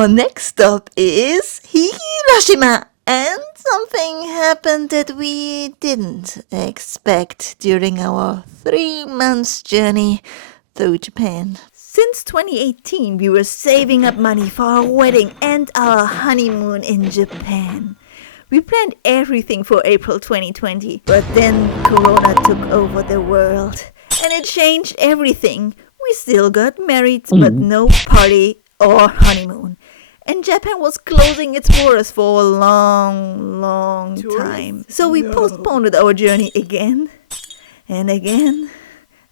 Our next stop is Hiroshima. And something happened that we didn't expect during our 3 months journey through Japan. Since 2018, we were saving up money for our wedding and our honeymoon in Japan. We planned everything for April 2020, but then Corona took over the world and it changed everything. We still got married, but no party or honeymoon. And Japan was closing its borders for a long time. So we postponed our journey again and again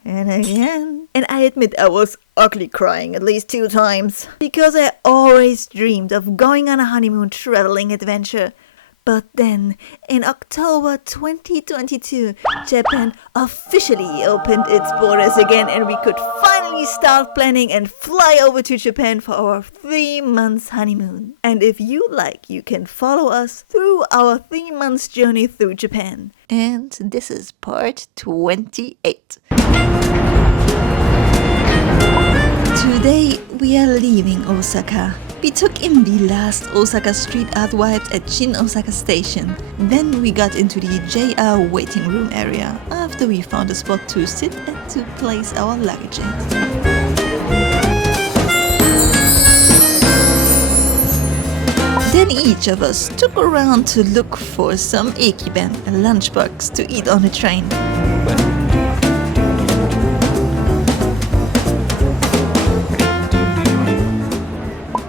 and again. And I admit I was ugly crying at least 2 times. Because I always dreamed of going on a honeymoon traveling adventure. But then, in October 2022, Japan officially opened its borders again and we could finally start planning and fly over to Japan for our 3 months honeymoon. And if you like, you can follow us through our 3 months journey through Japan. And this is part 28. Today, we are leaving Osaka. We took in the last Osaka street art vibes at Shin-Osaka Station. Then we got into the JR waiting room area after we found a spot to sit and to place our luggage in. Then each of us took around to look for some Ekiben, a lunchbox to eat on the train.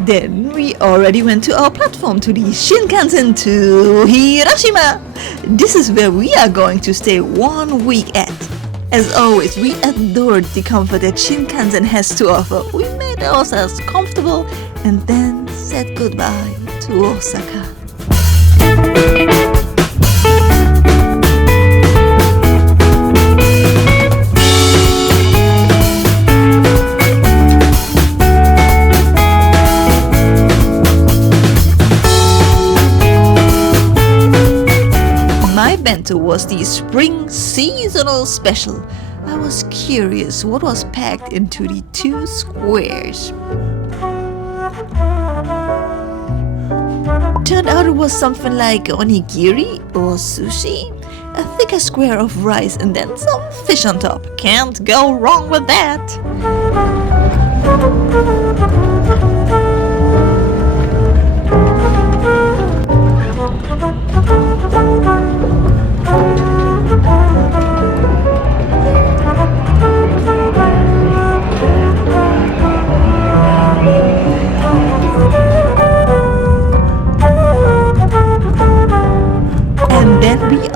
Then we already went to our platform to the Shinkansen to Hiroshima. This is where we are going to stay 1 week at. As always, we adored the comfort that Shinkansen has to offer. We made ourselves comfortable and then said goodbye to Osaka. Bento was the spring seasonal special. I was curious what was packed into the 2 squares. Turned out it was something like onigiri or sushi, a thicker square of rice and then some fish on top. Can't go wrong with that.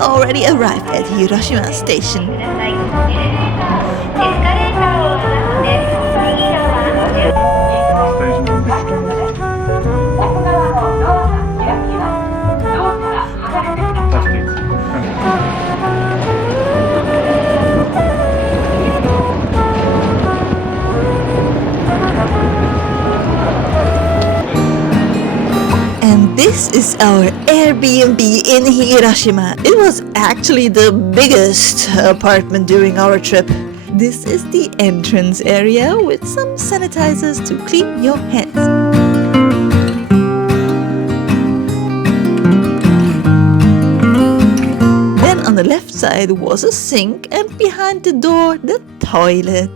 Already arrived at Hiroshima Station. This is our Airbnb in Hiroshima. It was actually the biggest apartment during our trip. This is the entrance area with some sanitizers to clean your hands. Then on the left side was a sink and behind the door the toilet.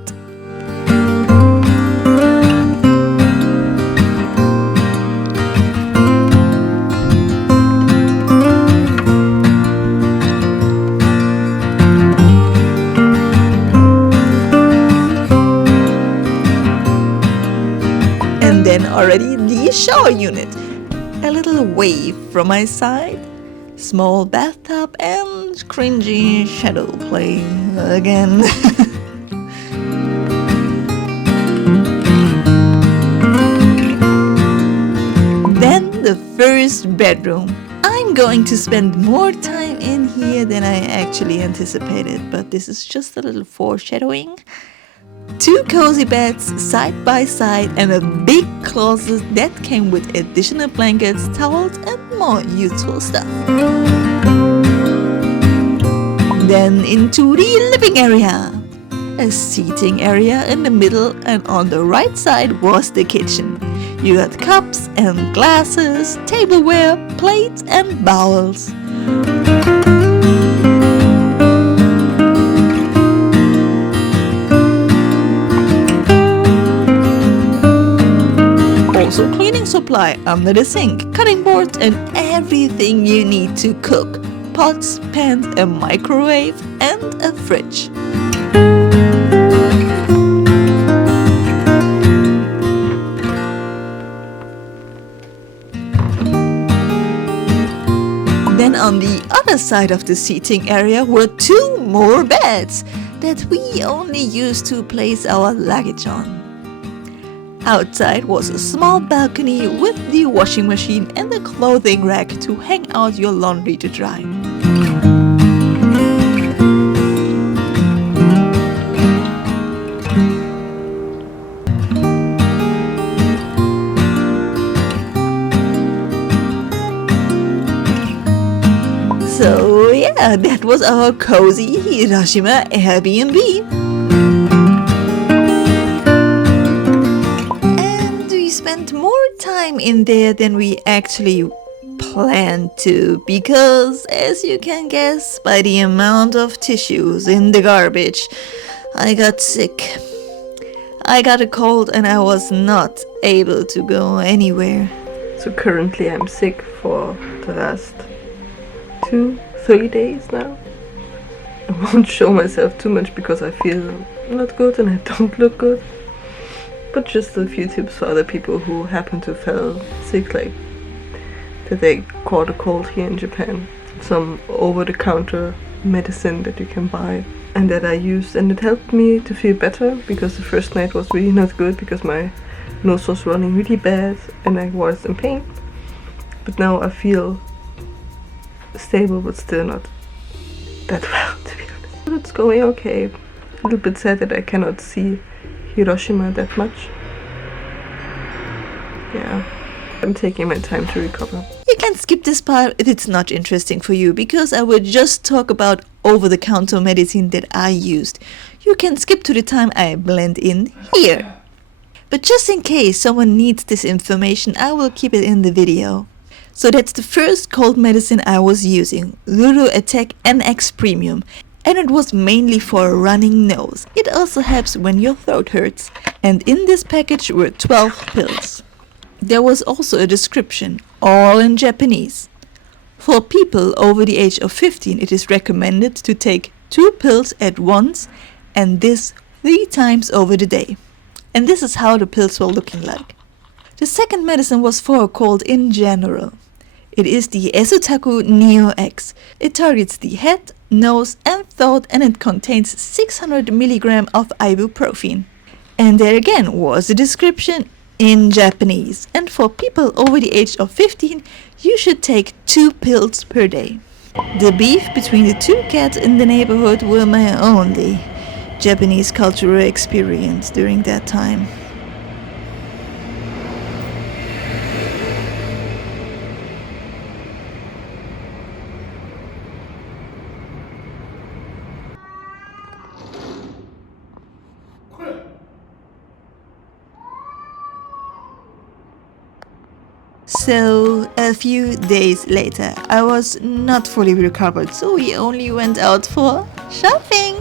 Already the shower unit. A little wave from my side. Small bathtub and cringy shadow play again. Then the first bedroom. I'm going to spend more time in here than I actually anticipated, but this is just a little foreshadowing. 2 cozy beds side by side and a big closet that came with additional blankets, towels and more useful stuff. Then into the living area. A seating area in the middle and on the right side was the kitchen. You got cups and glasses, tableware, plates and bowls. Also cleaning supply under the sink, cutting boards and everything you need to cook. Pots, pans, a microwave and a fridge. Then on the other side of the seating area were 2 more beds that we only used to place our luggage on. Outside was a small balcony with the washing machine and a clothing rack to hang out your laundry to dry. So yeah, that was our cozy Hiroshima Airbnb. And we spent more time in there than we actually planned to, because as you can guess by the amount of tissues in the garbage, I got sick. I got a cold and I was not able to go anywhere. So currently I'm sick for the last 2-3 days now. I won't show myself too much because I feel not good and I don't look good. But just a few tips for other people who happen to fall sick, like that they caught a cold here in Japan. Some over-the-counter medicine that you can buy and that I used, and it helped me to feel better, because the first night was really not good because my nose was running really bad and I was in pain. But now I feel stable, but still not that well, to be honest. But it's going okay. A little bit sad that I cannot see Hiroshima that much. Yeah, I'm taking my time to recover. You can skip this part if it's not interesting for you, because I will just talk about over-the-counter medicine that I used. You can skip to the time I blend in here. But just in case someone needs this information, I will keep it in the video. So that's the first cold medicine I was using, Lulu Attack NX Premium, and it was mainly for a running nose. It also helps when your throat hurts. And in this package were 12 pills. There was also a description, all in Japanese. For people over the age of 15, it is recommended to take 2 pills at once, and this 3 times over the day. And this is how the pills were looking like. The second medicine was for a cold in general. It is the Esutakku Neo X. It targets the head, nose and throat, and it contains 600 mg of ibuprofen. And there again was a description in Japanese. And for people over the age of 15, you should take 2 pills per day. The beef between the 2 cats in the neighborhood were my only Japanese cultural experience during that time. So a few days later, I was not fully recovered, so we only went out for shopping.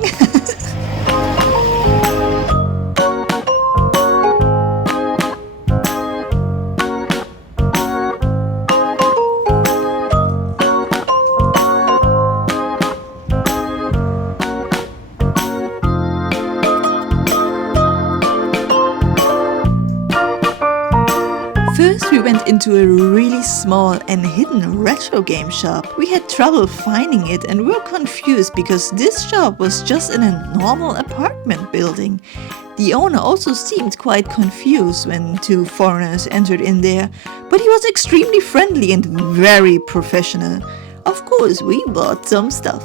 First, we went into a really small and hidden retro game shop. We had trouble finding it and were confused because this shop was just in a normal apartment building. The owner also seemed quite confused when 2 foreigners entered in there, but he was extremely friendly and very professional. Of course, we bought some stuff.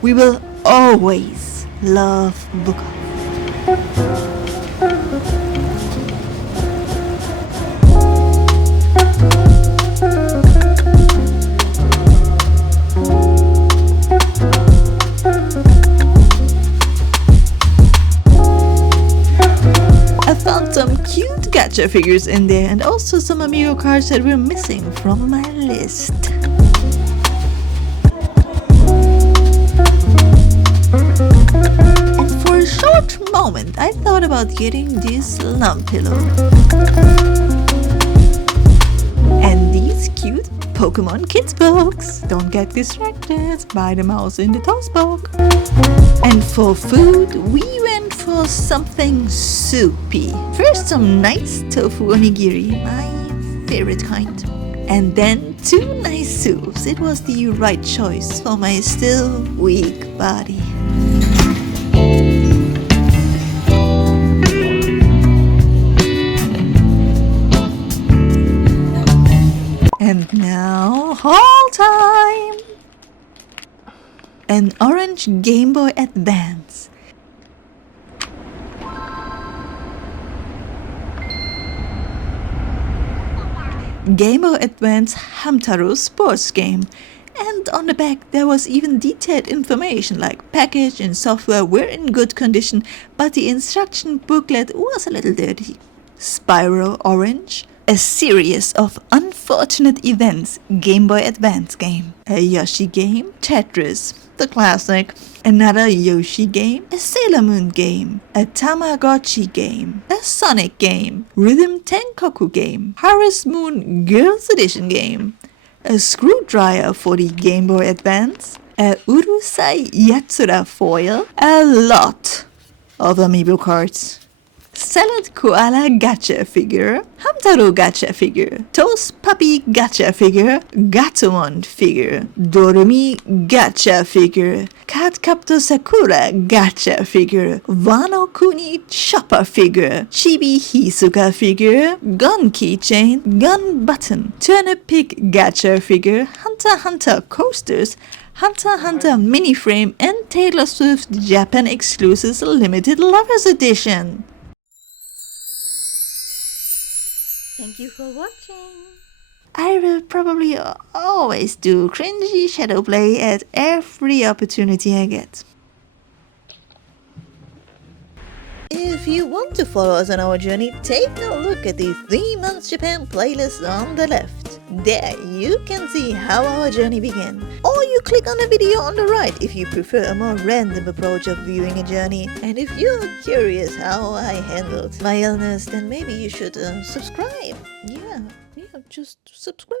We will always love book off. I found some cute gacha figures in there and also some amiibo cards that were missing from my list. And for a short moment I thought about getting this lump pillow. And these cute Pokemon Kids books. Don't get distracted by the mouse in the toast book. And for food, we went for something soupy. First some nice tofu onigiri, my favorite kind. And then 2 nice soups. It was the right choice for my still weak body. And now, haul time! An orange Game Boy Advance. Game Boy Advance Hamtaro sports game. And on the back there was even detailed information like package and software were in good condition, but the instruction booklet was a little dirty. Spiral Orange. A series of unfortunate events Game Boy Advance game. A Yoshi game, Tetris, the classic. Another Yoshi game, a Sailor Moon game, a Tamagotchi game, a Sonic game, Rhythm Tenkoku game, Harvest Moon Girls Edition game, a screwdriver for the Game Boy Advance, a Urusai Yatsura foil, a lot of amiibo cards. Salad Koala Gacha figure, Hamtaro Gacha figure, Toast Puppy Gacha figure, Gatomon figure, Doremi Gacha figure, Catcaptor Sakura Gacha figure, Wano Kuni Shopper figure, Chibi Hisoka figure, Gun Keychain, Gun Button, Turnip Pig Gacha figure, Hunter x Hunter coasters, Hunter x Hunter mini frame, and Taylor Swift Japan exclusive limited lovers edition. Thank you for watching. I will probably always do cringy shadow play at every opportunity I get. If you want to follow us on our journey, take a look at the 3 Months Japan playlist on the left. There you can see how our journey began. Or you click on the video on the right if you prefer a more random approach of viewing a journey. And if you're curious how I handled my illness, then maybe you should subscribe. Yeah, just subscribe.